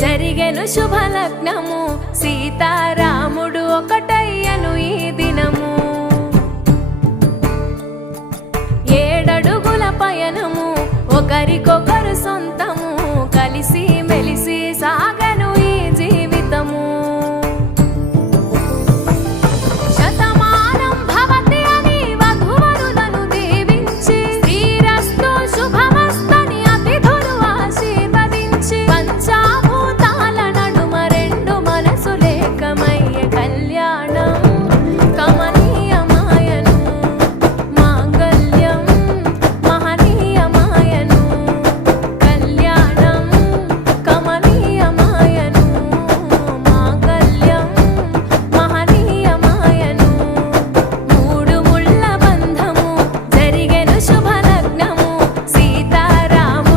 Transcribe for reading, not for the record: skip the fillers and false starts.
జరిగెను శుభలగ్నము సీతారాముడు ఒకటయ్యను ఈ దినము. 7 అడుగుల పయనము ఒకరికొకరు సొంతము